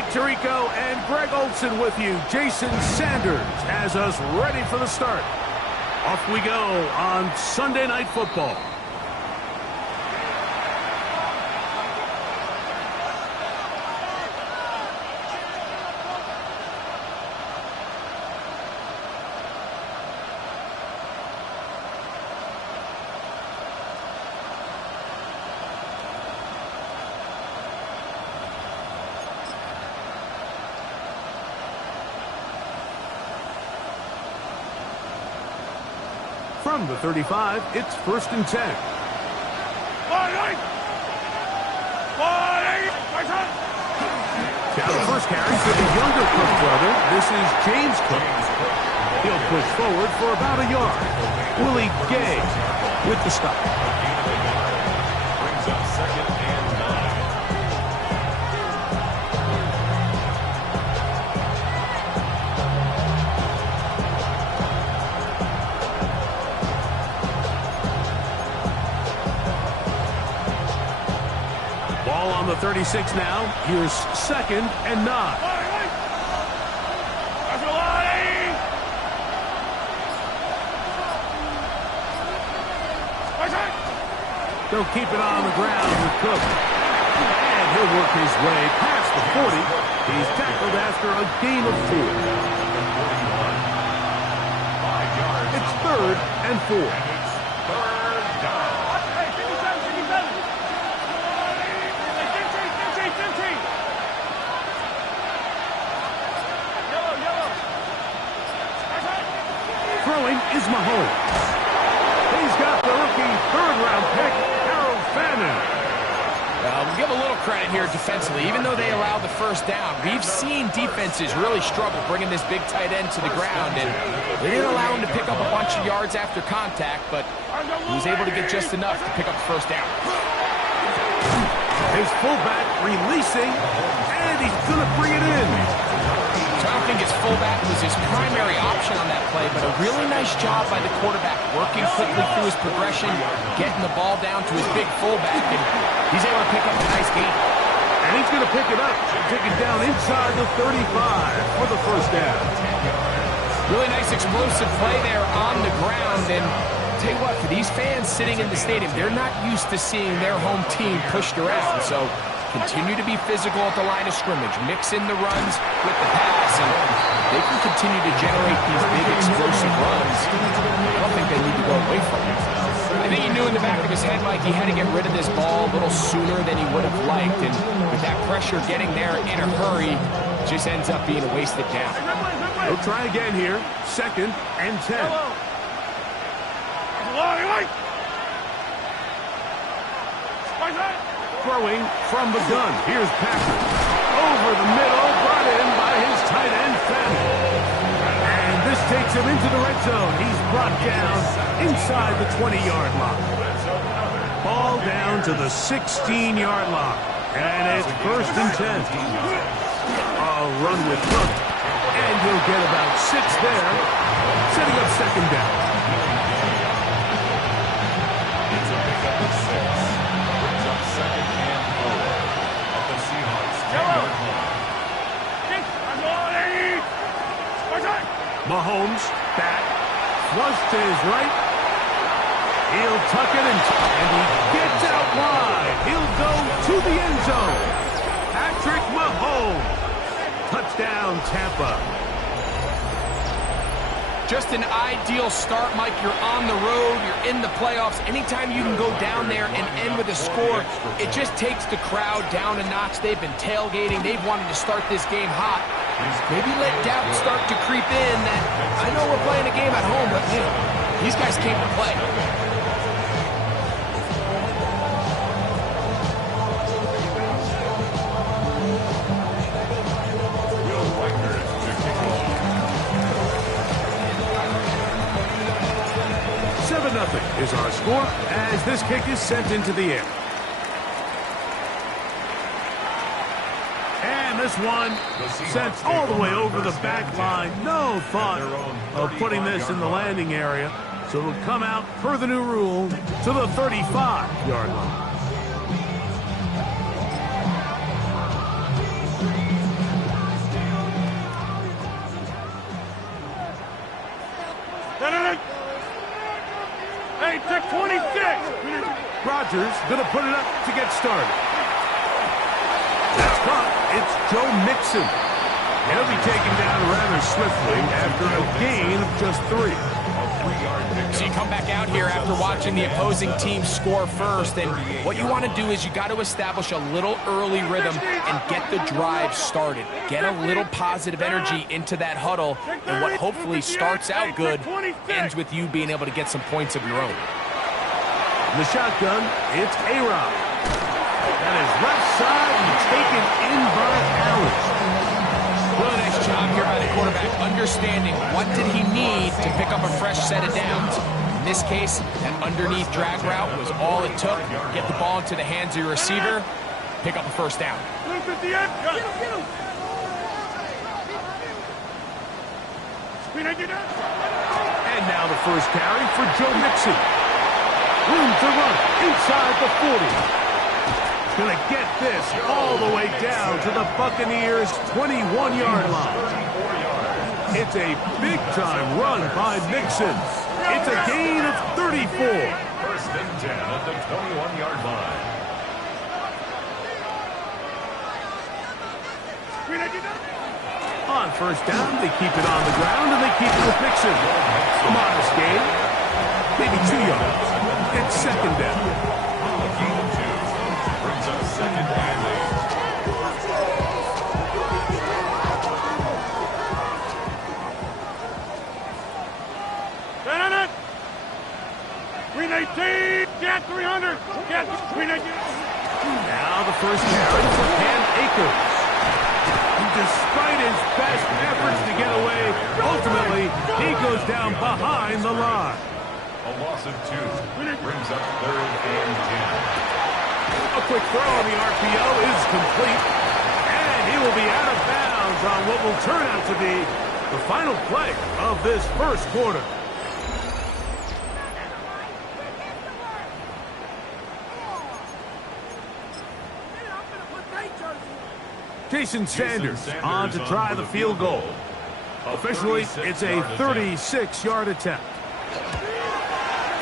Mike Tirico and Greg Olson with you. Jason Sanders has us ready for the start. Off we go on Sunday Night Football. From the 35, it's 1st and 10. Down the first carry for the younger Cook brother. This is James Cook. He'll push forward for about a yard. Willie Gay with the stop. Brings up 2nd and 9. Ball on the 36 now. Here's 2nd and 9. They'll keep it on the ground with Cook. And he'll work his way past the 40. He's tackled after a gain of 4. It's 3rd and 4. Throwing is Mahomes. He's got the rookie 3rd-round pick, Harold Fannin. We'll give a little credit here defensively. Even though they allowed the 1st down, we've seen defenses really struggle bringing this big tight end to the ground, and they didn't allow him to pick up a bunch of yards after contact, but he was able to get just enough to pick up the 1st down. His fullback releasing, and he's going to bring it in. So I don't think his fullback was his primary option on that play, but a really nice job by the quarterback working quickly through his progression, getting the ball down to his big fullback, and he's able to pick up a nice gain. And he's going to pick it up and take it down inside the 35 for the 1st down. Really nice explosive play there on the ground, and tell you what, for these fans sitting in the stadium, they're not used to seeing their home team pushed around, so continue to be physical at the line of scrimmage, mix in the runs with the pass, and they can continue to generate these big explosive runs. I don't think they need to go away from it. I think he knew in the back of his head, Mike, he had to get rid of this ball a little sooner than he would have liked, and with that pressure getting there in a hurry, it just ends up being a wasted down. He'll try again here, 2nd and 10. Throwing from the gun. Here's Patrick. Over the middle, brought in by his tight end, Fannin. And this takes him into the red zone. He's brought down inside the 20-yard line. Ball down to the 16-yard line. And it's 1st and 10. A run with Cook. And he'll get about 6 there. Setting up 2nd down. It's a pickup of 6. Brings up 2nd and 4. At the Seahawks 10-yard line. Mahomes back. Flush to his right. He'll tuck it and he gets out wide. He'll go to the end zone. Patrick Mahomes. Touchdown, Tampa. Just an ideal start, Mike. You're on the road, you're in the playoffs. Anytime you can go down there and end with a score, it just takes the crowd down a notch. They've been tailgating. They've wanted to start this game hot. Maybe let doubt start to creep in that I know we're playing a game at home, but hey, these guys came to play. 7-0 is our score as this kick is sent into the air. And this one sent all the way over the back line. No thought of putting this in the landing area. So it'll come out per the new rule to the 35-yard line. Rodgers going to put it up to get started. That's caught. It's Joe Mixon. He'll be taken down rather swiftly after a gain of just 3. So you come back out here after watching the opposing team score first, and what you want to do is you got to establish a little early rhythm and get the drive started. Get a little positive energy into that huddle, and what hopefully starts out good ends with you being able to get some points of your own. The shotgun, it's A-Rob. That is left side and taken in by Allen. Really nice job here by the quarterback, understanding what did he need to pick up a fresh set of downs. In this case, that underneath drag route was all it took. Get the ball into the hands of your receiver, pick up a first down. And now the first carry for Joe Mixon. Room to run inside the 40. Going to get this all the way down to the Buccaneers' 21-yard line. It's a big-time run by Mixon. It's a gain of 34. First and 10 at the 21-yard line. On first down, they keep it on the ground, and they keep it with Mixon. A modest gain, maybe 2 yards. It's second down. Second and 8. Green 18, get 300, get Green 18. Now the first carry for Cam Akers. Despite his best efforts to get away, ultimately he goes down behind the line. A loss of 2 brings up third and 10. A quick throw on the RPO is complete, and he will be out of bounds on what will turn out to be the final play of this first quarter. Jason Sanders on to try the field goal. Officially, it's a 36-yard attempt.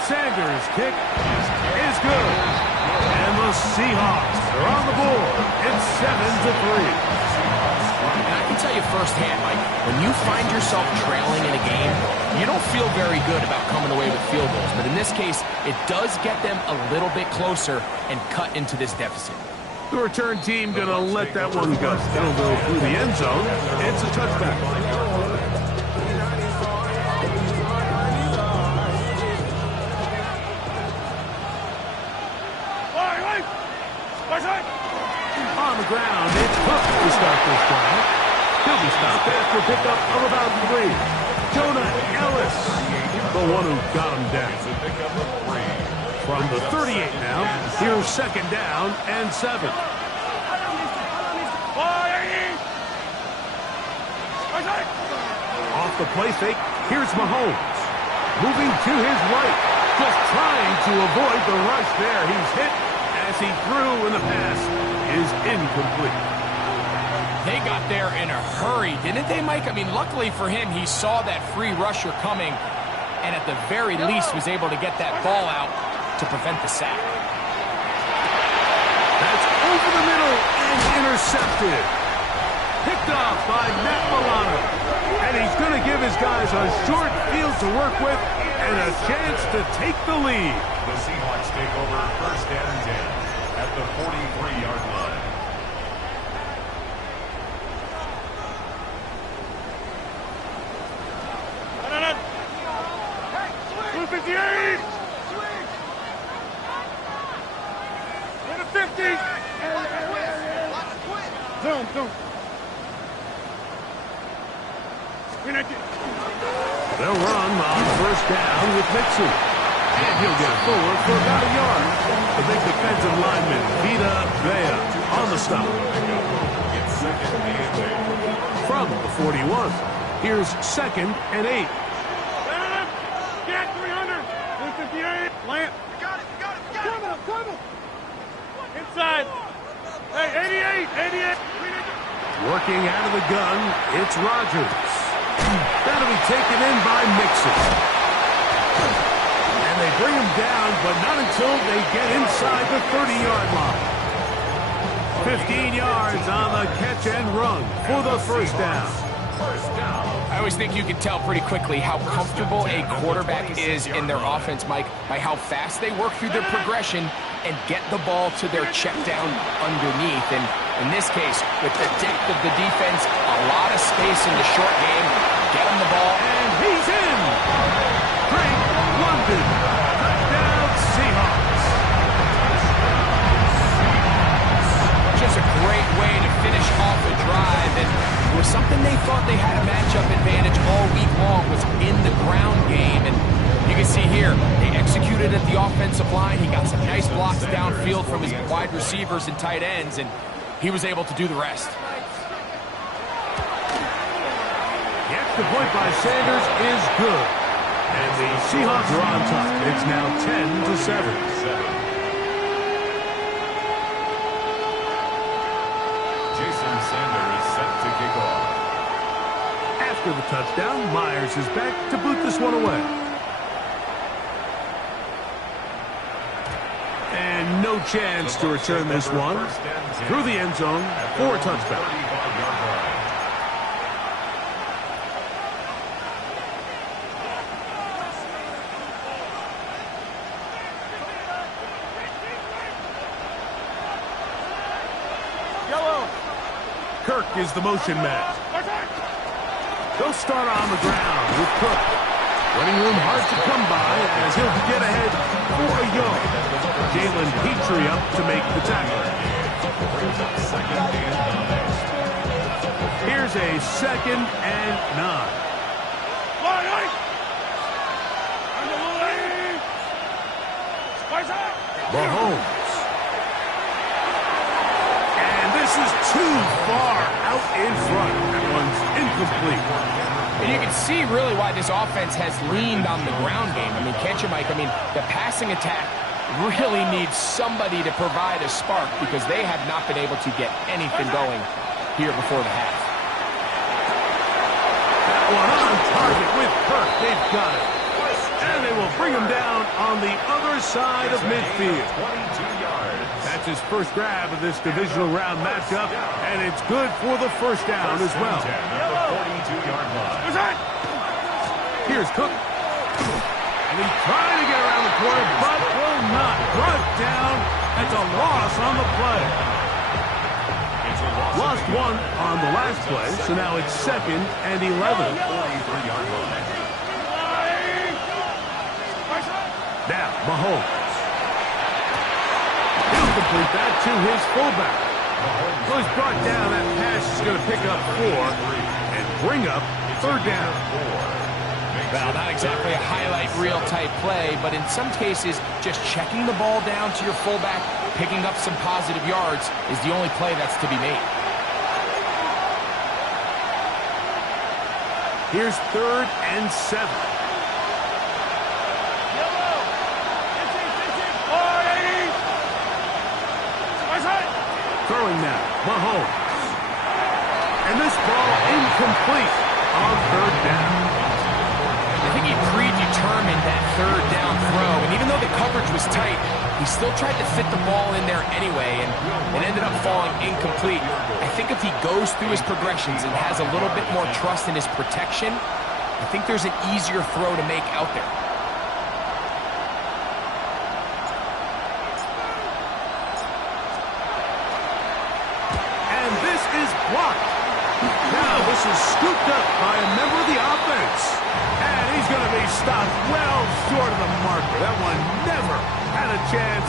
Sanders' kick is good. And the Seahawks are on the board. It's 7-3. And I can tell you firsthand, Mike, when you find yourself trailing in a game, you don't feel very good about coming away with field goals. But in this case, it does get them a little bit closer and cut into this deficit. The return team going to let that one go. It'll go through the end zone. It's a touchback. On the ground, it's Cook to start this drive. He'll be stopped after a pickup of about 3. Jonah Ellis, the one who got him down. From the 38 now, here's second down and 7. Off the play fake, here's Mahomes. Moving to his right, just trying to avoid the rush there. He's hit as he threw, and the pass is incomplete. They got there in a hurry, didn't they, Mike? I mean, luckily for him, he saw that free rusher coming, and at the very least was able to get that ball out to prevent the sack. That's over the middle and intercepted. Picked off by Matt Milano. And he's going to give his guys a short field to work with and a chance to take the lead. The Seahawks take over first and 10 at the 43-yard line. They'll run on first down with Mixon. And he'll get forward for about a yard. The big defensive lineman, Vita Vea, on the stop. From the 41, here's second and 8. Get 300. 158. Plant. Got it. Come on. Inside. Hey, 88. Working out of the gun, it's Rodgers. That'll be taken in by Mixon. And they bring him down, but not until they get inside the 30-yard line. 15 yards on the catch and run for the first down. I always think you can tell pretty quickly how comfortable a quarterback is in their offense, Mike, by how fast they work through their progression and get the ball to their check down underneath. And in this case, with the depth of the defense, a lot of space in the short game, get him the ball. And he's in! Drake London, touchdown Seahawks. Just a great way to finish off a drive, and it was something they thought they had a matchup advantage all week long, was in the ground game. And you can see here, they executed at the offensive line. He got some nice blocks downfield from his wide receivers and tight ends, and he was able to do the rest. The extra point by Sanders is good. And the Seahawks are on top. It's now 10-7. Sanders set to kick off. After the touchdown, Myers is back to boot this one away. And no chance to return this one. Through the end zone for a touchback. Kirk is the motion man. They'll start on the ground with Kirk. Running room hard to come by as he'll get ahead for a yard. Jalen Petrie up to make the tackle. Here's a 2nd and 9. Mahomes. This is too far out in front. That one's incomplete. And you can see really why this offense has leaned on the ground game. I mean, can't you, Mike? I mean, the passing attack really needs somebody to provide a spark because they have not been able to get anything going here before the half. That one on target with Kirk. They've got it. And they will bring him down on the other side of midfield. 22 yards. That's his first grab of this divisional round matchup, and it's good for the first down as well. 42-yard line. Here's Cook. And he's trying to get around the corner, but will not. Brought down. That's a loss on the play. Lost one on the last play, so now it's 2nd and 11. 43-yard line. Now, Mahomes. He'll complete that to his fullback. So he's brought down. That pass is going to pick up 4 and bring up 3rd down. Well, not exactly a highlight reel type play, but in some cases, just checking the ball down to your fullback, picking up some positive yards is the only play that's to be made. Here's 3rd and 7. Throwing now, Mahomes. And this ball incomplete on 3rd down. I think he predetermined that 3rd down throw, and even though the coverage was tight, he still tried to fit the ball in there anyway, and it ended up falling incomplete. I think if he goes through his progressions and has a little bit more trust in his protection, I think there's an easier throw to make out there. Blocked. Now this is scooped up by a member of the offense. And he's going to be stopped well short of the marker. That one never had a chance.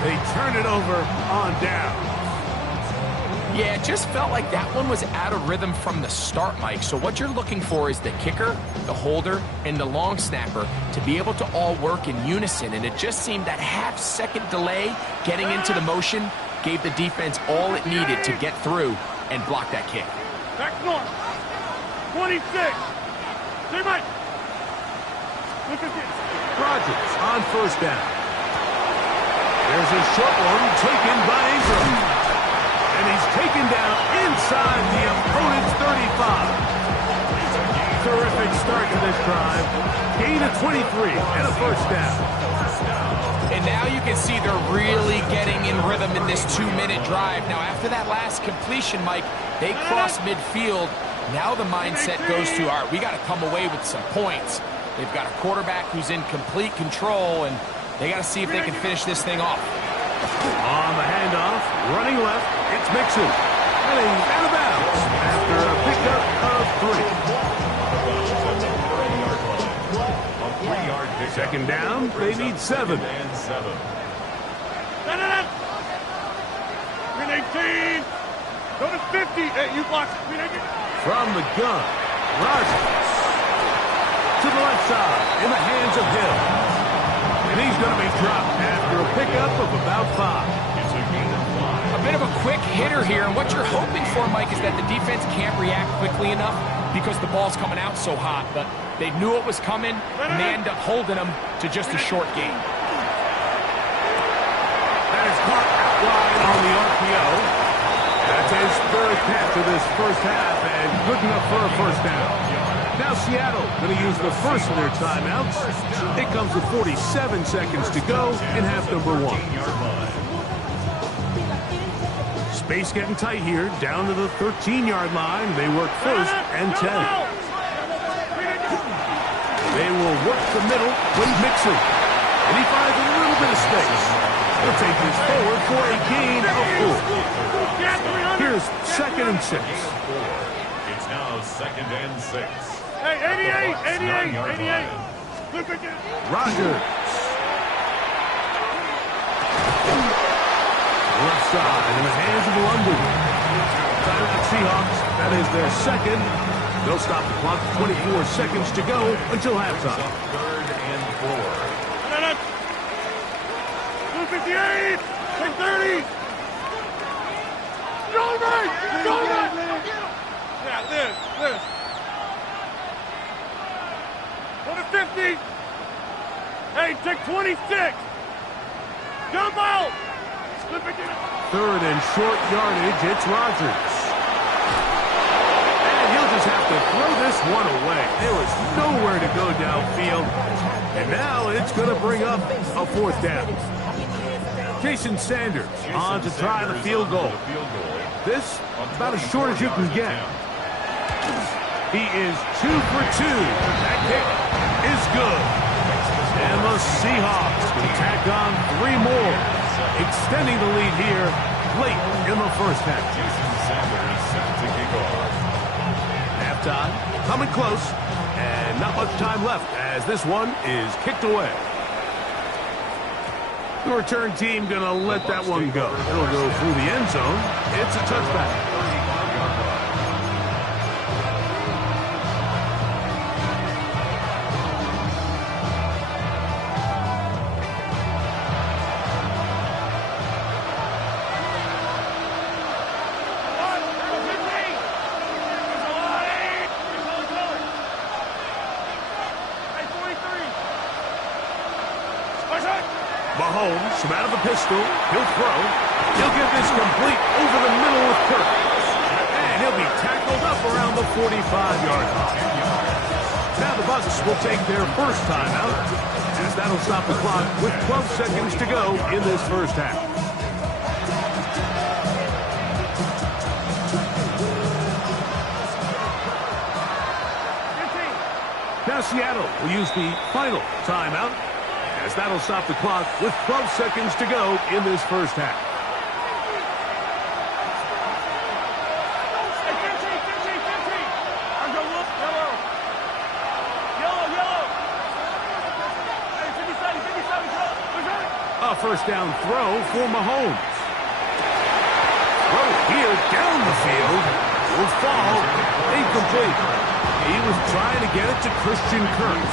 They turned it over on down. Yeah, it just felt like that one was out of rhythm from the start, Mike. So what you're looking for is the kicker, the holder, and the long snapper to be able to all work in unison. And it just seemed that half-second delay getting into the motion gave the defense all it needed to get through and block that kick. Back north. 26. Stay right. Look at this. Rodgers on 1st down. There's a short one taken by Ingram. And he's taken down inside the opponent's 35. Terrific start to this drive. Gain of 23 and a 1st down. And now you can see they're really getting in rhythm in this 2-minute drive. Now, after that last completion, Mike, they cross midfield. Now the mindset goes to, all right, we got to come away with some points. They've got a quarterback who's in complete control, and they got to see if they can finish this thing off. On the handoff, running left, it's Mixon. Heading out of bounds after a pickup of 3. Second down, they need 7. Green 18. Go to 50. Hey, you block. Green 18. From the gun, Rodgers. To the left side, in the hands of Hill. And he's going to be dropped after a pickup of about 5. It's a gain of 5. A bit of a quick hitter here, and what you're hoping for, Mike, is that the defense can't react quickly enough because the ball's coming out so hot. But they knew it was coming, and they end up holding them to just a short gain. That is caught out wide on the RPO. That's his third catch of this first half, and good enough for a first down. Now Seattle going to use the first of their timeouts. It comes with 47 seconds to go in half number 1. Space getting tight here, down to the 13-yard line. They work first and 10. They will work the middle with Mixon. And he finds a little bit of space. He'll take this forward for a gain of 4. Here's 2nd and 6. It's now 2nd and 6. Hey, 88. Look at that. Rodgers. Left side in the hands of London. Timeout Seahawks. That is their second. They'll stop the clock. 24 seconds to go until halftime. 3rd and 4. 258. 30. Go right. Yeah, this. Go to 50. Hey, take 26. Jump out. 3rd and short yardage. It's Rodgers. And he'll just have to throw this one away. There was nowhere to go downfield. And now it's going to bring up a 4th down. Jason Sanders on to try the field goal. This about as short as you can get. He is 2 for 2. That kick is good. And the Seahawks can tack on 3 more, extending the lead here late in the first half. Jason Sanders set to kick off. Halftime coming close, and not much time left as this one is kicked away. The return team going to let that one go. It'll go through the end zone. It's a touchback. Mahomes from out of the pistol. He'll throw. He'll get this complete over the middle with Kirk. And he'll be tackled up around the 45-yard line. Now the Bucs will take their first timeout, as that'll stop the clock with 12 seconds to go in this first half. Now Seattle will use the final timeout, as that'll stop the clock with 12 seconds to go in this first half. A first down throw for Mahomes. Throw here down the field will fall incomplete. He was trying to get it to Christian Kirk.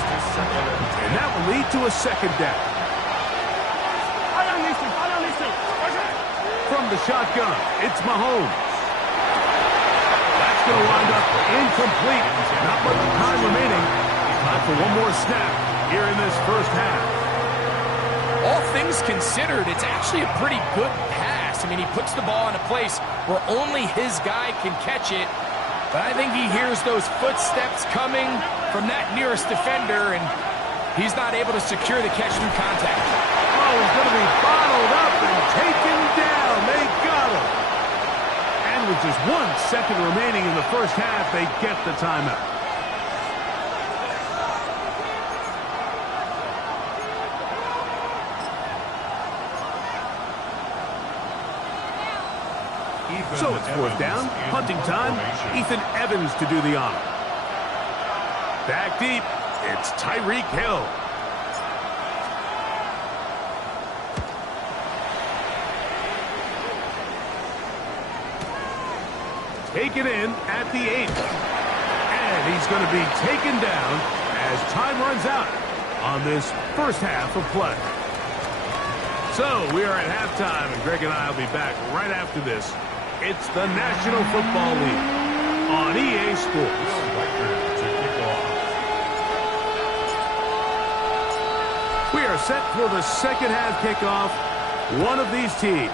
And that will lead to a second down. From the shotgun, it's Mahomes. That's going to wind up incomplete. Not much time remaining. Time for one more snap here in this first half. All things considered, it's actually a pretty good pass. I mean, he puts the ball in a place where only his guy can catch it. But I think he hears those footsteps coming from that nearest defender, and he's not able to secure the catch through contact. he's going to be bottled up and taken down. They got him. And with just 1 second remaining in the first half, they get the timeout. So it's 4th down, punting time. Ethan Evans to do the honor. Back deep, it's Tyreek Hill. Taken in at the 8. And he's going to be taken down as time runs out on this first half of play. So we are at halftime, and Greg and I will be back right after this. It's the National Football League on EA Sports. We are set for the second half kickoff. One of these teams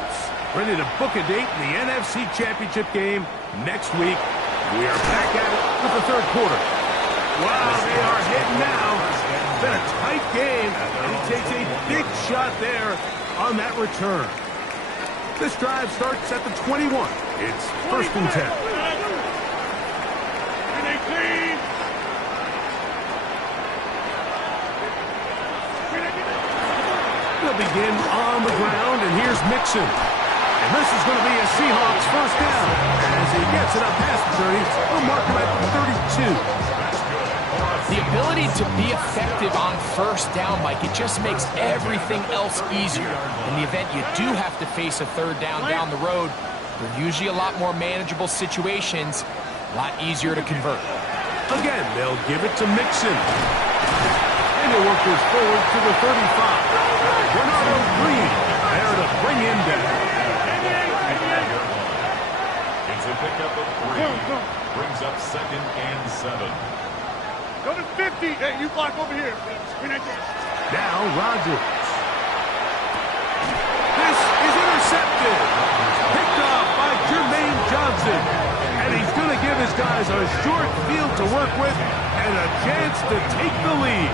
ready to book a date in the NFC Championship game next week. We are back at it with the third quarter. Wow, they are hitting now. It's been a tight game, and he takes a big shot there on that return. This drive starts at the 21. It's 1st and 10. They'll begin on the ground, and here's Mixon. And this is going to be a Seahawks 1st down. As he gets it up past the 30, we'll mark him at 32. The ability to be effective on 1st down, Mike, it just makes everything else easier. In the event you do have to face a 3rd down the road, they're usually a lot more manageable situations, a lot easier to convert. Again, they'll give it to Mixon. And he'll work this forward to the 35. Bernardo Green there to bring him down. It's a pickup of 3. Brings up 2nd and 7. Go to 50. Hey, you block over here. Now Rodgers. This is intercepted. Picked off by Jermaine Johnson. And he's going to give his guys a short field to work with and a chance to take the lead.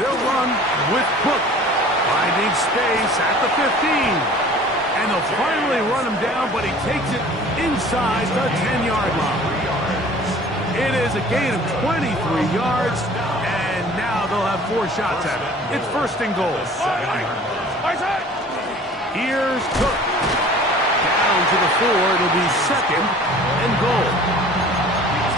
They'll run with Cook. Finding space at the 15. And they'll finally run him down, but he takes it inside the 10-yard line. It is a gain of 23 yards, and now they'll have 4 shots at it. It's 1st and goal. Here's Cook. Down to the 4. It'll be 2nd and goal.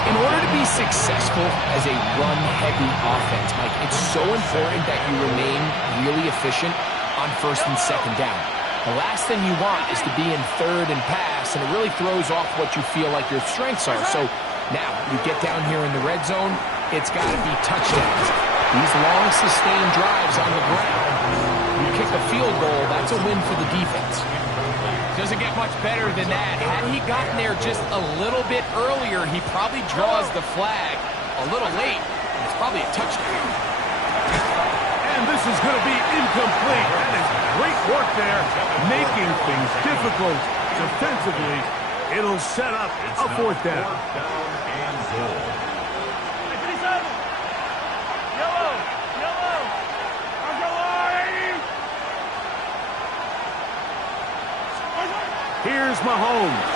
In order to be successful as a run-heavy offense, Mike, it's so important that you remain really efficient on 1st and 2nd down. The last thing you want is to be in 3rd and pass, and it really throws off what you feel like your strengths are. So now you get down here in the red zone, it's got to be touchdowns. These long, sustained drives on the ground, you kick a field goal, that's a win for the defense. Doesn't get much better than that. Had he gotten there just a little bit earlier, he probably draws the flag a little late. It's probably a touchdown. And this is going to be incomplete. That is great work there, making things difficult defensively. It'll set up a 4th down. Here's Mahomes.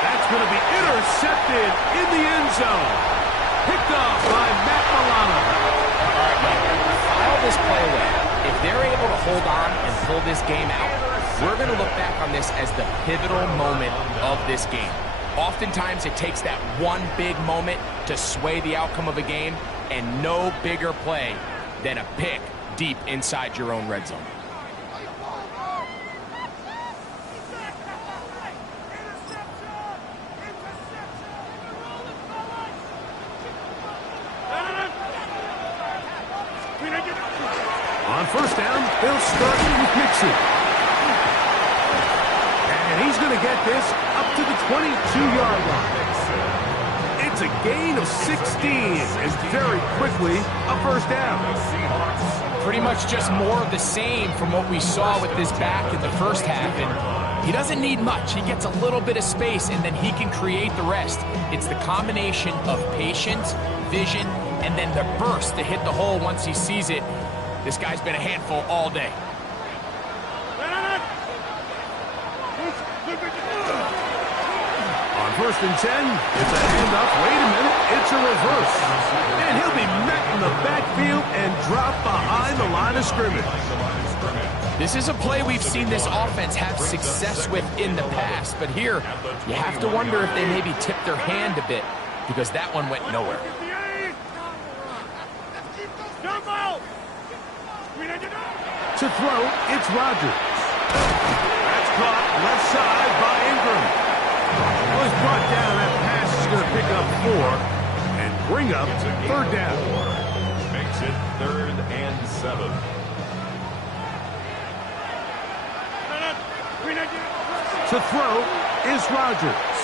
That's going to be intercepted in the end zone. Picked off by Matt Milano. All right, Mike, file this play away. If they're able to hold on and pull this game out, we're going to look back on this as the pivotal moment of this game. Oftentimes, it takes that one big moment to sway the outcome of a game, and no bigger play than a pick deep inside your own red zone. On 1st down, they'll start with Mixon. And he's going to get this up to the 22-yard line. It's a gain of 16, and very quickly a 1st down. Pretty much just more of the same from what we saw with this back in the first half. And He doesn't need much. He gets a little bit of space, and then he can create the rest. It's the combination of patience, vision, and then the burst to hit the hole once he sees it. This guy's been a handful all day. On 1st and 10, it's a handoff. Wait a minute, it's a reverse. And he'll be met in the backfield and dropped behind the line of scrimmage. This is a play we've seen this offense have success with in the past, but here, you have to wonder if they maybe tipped their hand a bit, because that one went nowhere. To throw, it's Rodgers. That's caught left side by Ingram. Was brought down. That pass is going to pick up 4 and bring up 3rd down. Makes it 3rd and 7. To throw is Rodgers.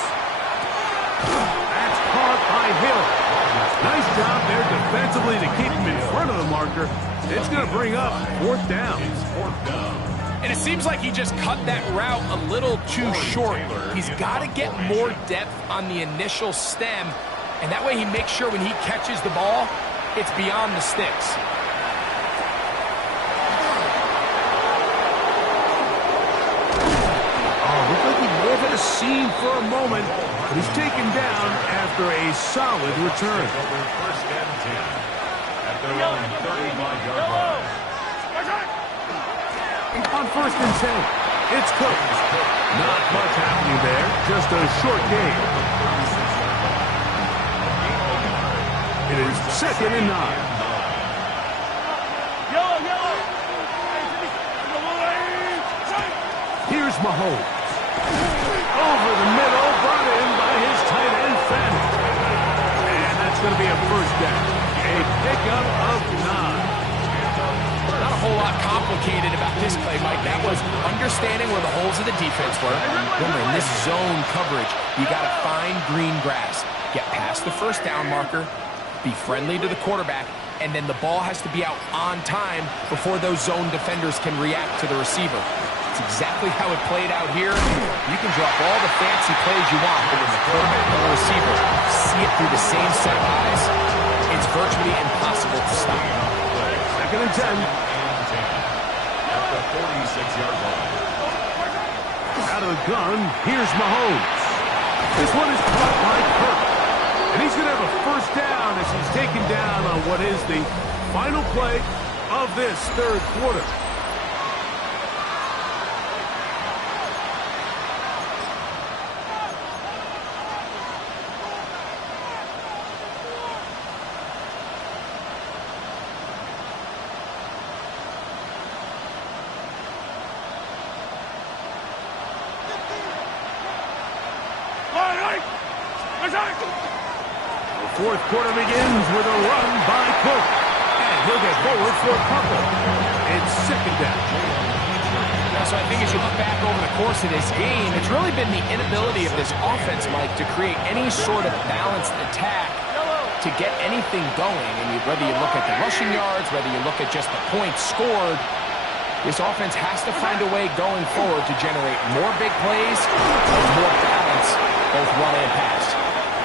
That's caught by Hill. Nice job there defensively to keep him in front of the marker. It's going to bring up 4th down. And it seems like he just cut that route a little too short. He's got to get more depth on the initial stem, and that way he makes sure when he catches the ball, it's beyond the sticks. Looked like he may have had a seam for a moment, but he's taken down after a solid return. 1st and 10 at their own 35-yard line. On 1st and 10, it's Cook. Not much happening there, just a short gain. It is 2nd and 9. Here's Mahomes. Over the middle, brought in by his tight end, Fenn. And that's going to be a 1st down. A pickup of 9. Not a whole lot complicated about this play, Mike. That was understanding where the holes of the defense were. Remember, in this zone coverage, you got to find green grass. Get past the 1st down marker, be friendly to the quarterback, and then the ball has to be out on time before those zone defenders can react to the receiver. It's exactly how it played out here. You can drop all the fancy plays you want, but when the quarterback and the receiver see it through the same set of eyes, it's virtually impossible to stop. 2nd and 10. At the 46-yard line. Out of the gun, here's Mahomes. This one is caught by Kirk. And he's going to have a 1st down as he's taken down on what is the final play of this 3rd quarter. The 4th quarter begins with a run by Cook. And he'll get forward for a couple. It's 2nd down. So I think as you look back over the course of this game, it's really been the inability of this offense, Mike, to create any sort of balanced attack to get anything going. And whether you look at the rushing yards, whether you look at just the points scored, this offense has to find a way going forward to generate more big plays, more balance, both run and pass.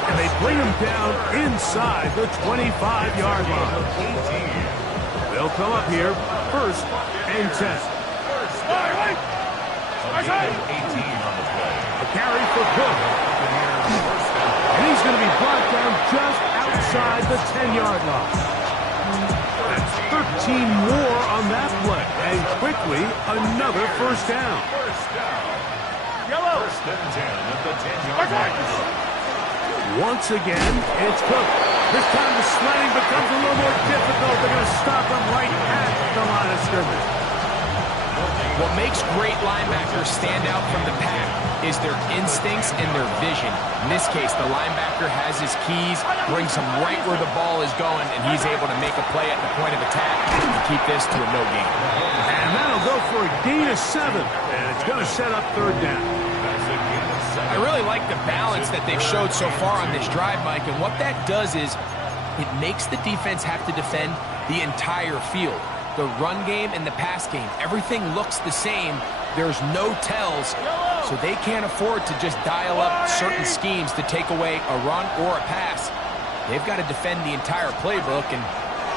And they bring him down inside the 25-yard line. They'll come up here 1st and 10. 18 on the play. A carry for Cook. And he's going to be brought down just outside the 10-yard line. That's 13 more on that play. And quickly, another 1st down. 1st and 10 at the 10-yard line. Once again, it's Cook. This time the slanting becomes a little more difficult. They're going to stop him right at the line of scrimmage. What makes great linebackers stand out from the pack is their instincts and their vision. In this case, the linebacker has his keys, brings him right where the ball is going, and he's able to make a play at the point of attack and keep this to a no gain. And that'll go for a gain of 7, and it's going to set up 3rd down. I really like the balance that they've showed so far on this drive, Mike, and what that does is it makes the defense have to defend the entire field. The run game and the pass game, everything looks the same. There's no tells, So they can't afford to just dial up certain schemes to take away a run or a pass. They've got to defend the entire playbook, and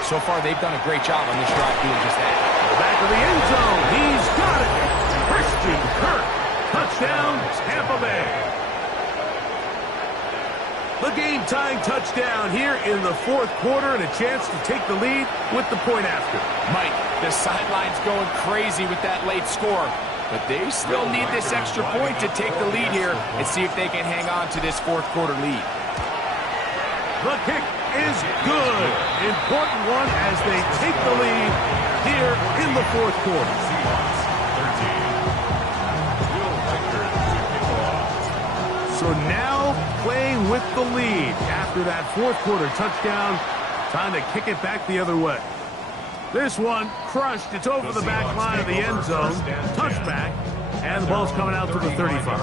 so far they've done a great job on this drive doing just that. Back of the end zone. He's got it. Christian Kirk. Touchdown, Tampa Bay. The game-tying touchdown here in the fourth quarter, and a chance to take the lead with the point after. Mike, the sideline's going crazy with that late score, but they still need this extra point to take the lead here and see if they can hang on to this fourth quarter lead. The kick is good. Important one as they take the lead here in the fourth quarter. So now playing with the lead after that fourth quarter touchdown. Time to kick it back the other way. This one crushed. It's over the back line of the end zone. Touchback. And the ball's coming out to the 35.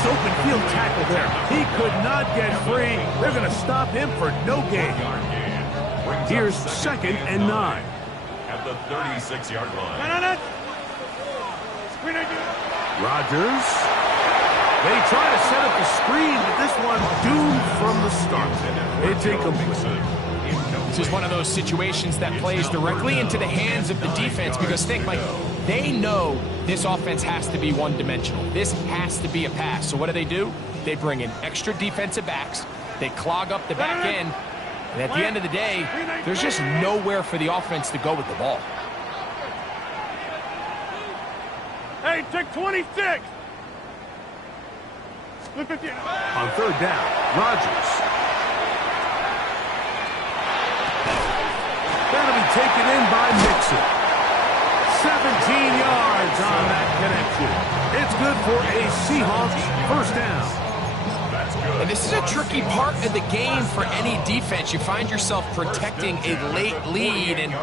Open field tackle there. He could not get free. They're going to stop him for no gain. Here's 2nd and 9. At the 36-yard line. Rodgers. They try to set up the screen, but this one doomed from the start. It's incomplete. This is one of those situations that plays directly into the hands of the defense because think, like, they know this offense has to be one-dimensional. This has to be a pass. So what do? They bring in extra defensive backs. They clog up the back end. And at the end of the day, there's just nowhere for the offense to go with the ball. Hey, take 26. Look at you. On 3rd down, Rodgers. That'll be taken in by Mixon. 17 yards on that connection. It's good for a Seahawks first down. That's good. And this is a tricky part of the game for any defense. You find yourself protecting a late lead, and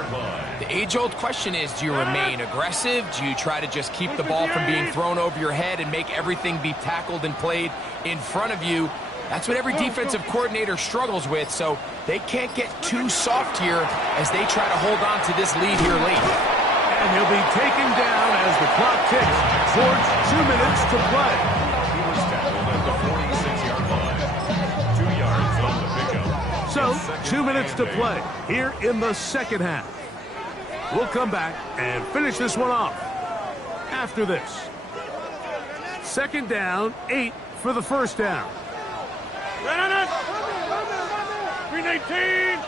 the age-old question is, do you remain aggressive? Do you try to just keep the ball from being thrown over your head and make everything be tackled and played in front of you? That's what every defensive coordinator struggles with, so they can't get too soft here as they try to hold on to this lead here late. And he'll be taken down as the clock ticks towards 2 minutes to play. He was tackled at the 46-yard line. 2 yards on the pickup. So, 2 minutes to play here in the second half. We'll come back and finish this one off after this. 2nd down, 8 for the first down. 319.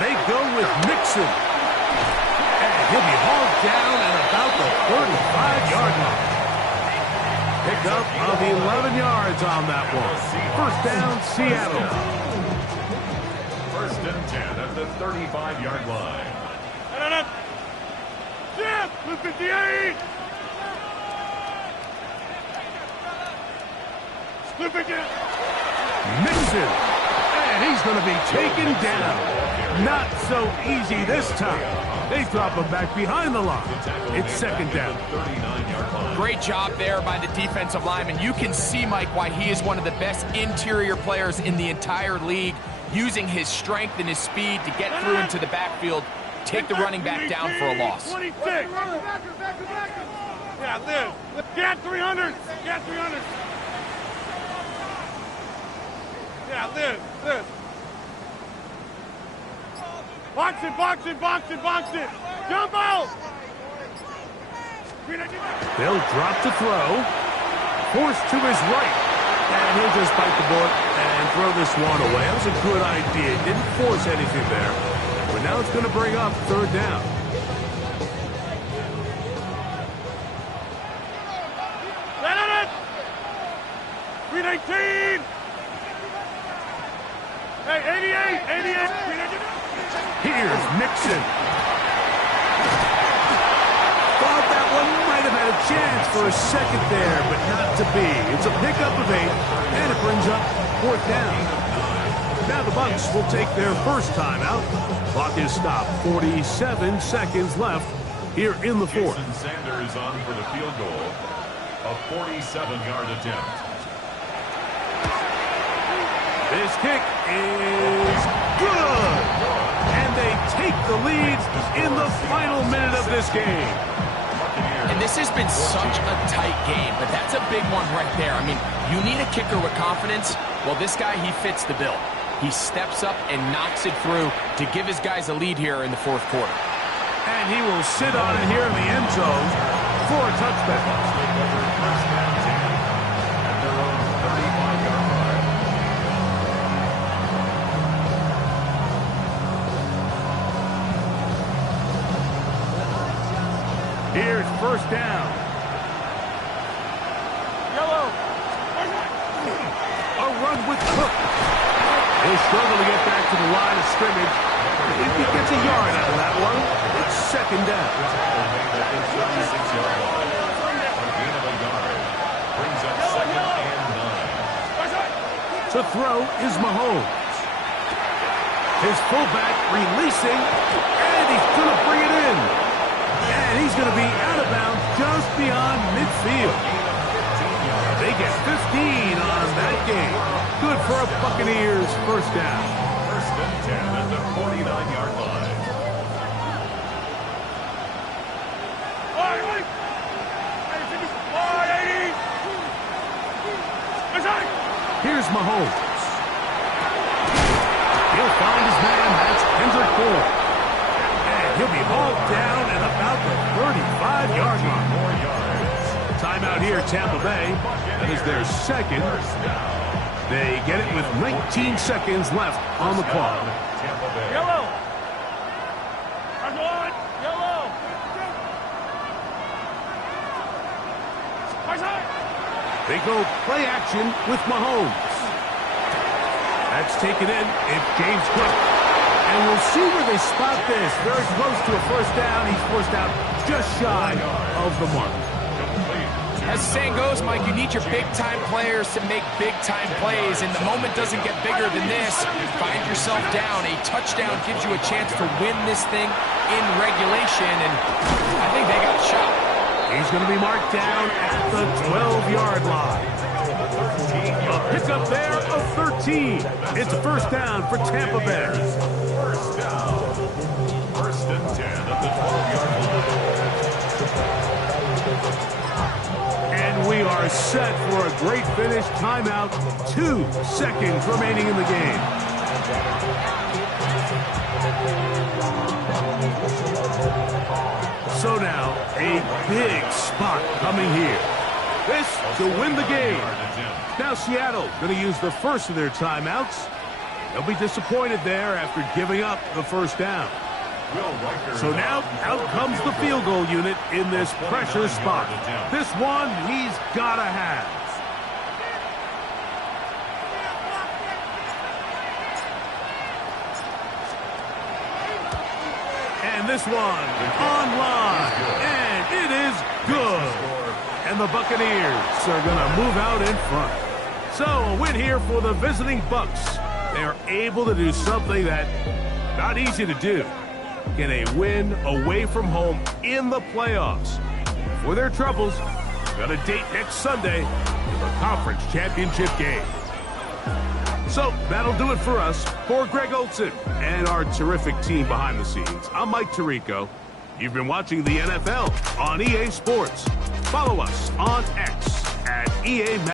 They go with Mixon. And he'll be hauled down at about the 35-yard line. Pickup of 11 yards on that one. First down, Seattle. 1st and 10 at the 35-yard line. Jeff, 58. 58. Mixon. And he's going to be taken down. Not so easy this time. They drop him back behind the line. It's 2nd down. Great job there by the defensive lineman. You can see, Mike, why he is one of the best interior players in the entire league, using his strength and his speed to get through into the backfield, take the running back down for a loss. 26. Yeah, Liz. Get 300. Get 300. Yeah, Liz. Box it. Jump out. They'll drop to throw. Forced to his right. And he'll just bite the bullet and throw this one away. That was a good idea. Didn't force anything there. But now it's going to bring up 3rd down. Let it! 319! Hey, 88! Here's Mixon. Thought that one might have had a chance for a second there, but not to be. It's a pickup of 8, and it brings up 4th down. Now the Bucs will take their first timeout. Clock is stopped. 47 seconds left here in the fourth. Jason Sanders on for the field goal. A 47-yard attempt. This kick is good. And they take the lead in the final minute of this game. And this has been such a tight game, but that's a big one right there. I mean, you need a kicker with confidence. Well, this guy, he fits the bill. He steps up and knocks it through to give his guys a lead here in the fourth quarter. And he will sit on it here in the end zone for a touchback. First down 10 at their own 35-yard line. Here's first down. Yellow. A run with Cook. He'll struggle to get back to the line of scrimmage. If he gets a yard out of that one, it's second down. At the 36-yard line. A gain of a yard. Brings up second and 9. To throw is Mahomes. His fullback releasing, and he's going to bring it in. And he's going to be out of bounds just beyond midfield. They get 15 on that game. Good for a Buccaneers first down. First and 10 at the 49-yard line. Here's Mahomes. He'll find his man. That's Kendrick Bourne. And he'll be hauled down at about the 35-yard line. More yards. Timeout here, Tampa Bay. That is their second. They get it with 19 seconds left on the clock. Tampa Bay. Yellow. That's one. Yellow. They go play action with Mahomes. That's taken in. It's James Cook. And we'll see where they spot this. Very close to a first down. He's forced out just shy of the mark. As the saying goes, Mike, you need your big-time players to make big-time plays, and the moment doesn't get bigger than this. Find yourself down. A touchdown gives you a chance to win this thing in regulation, and I think they got a shot. He's going to be marked down at the 12-yard line. A pickup there of 13. It's a first down for Tampa Bay. First down. First and 10 at the 12-yard line. And we are set for a great finish. Timeout. 2 seconds remaining in the game. So now, a big spot coming here. This to win the game. Now Seattle going to use the first of their timeouts. They'll be disappointed there after giving up the first down. So now, out comes the field goal unit in this pressure spot. This one he's got to have. And this one online, and it is good. And the Buccaneers are going to move out in front. So a win here for the visiting Bucs. They are able to do something that not easy to do. Get a win away from home in the playoffs. For their troubles, got a date next Sunday in the conference championship game. So that'll do it for us. For Greg Olson and our terrific team behind the scenes, I'm Mike Tirico. You've been watching the NFL on EA Sports. Follow us on X at EA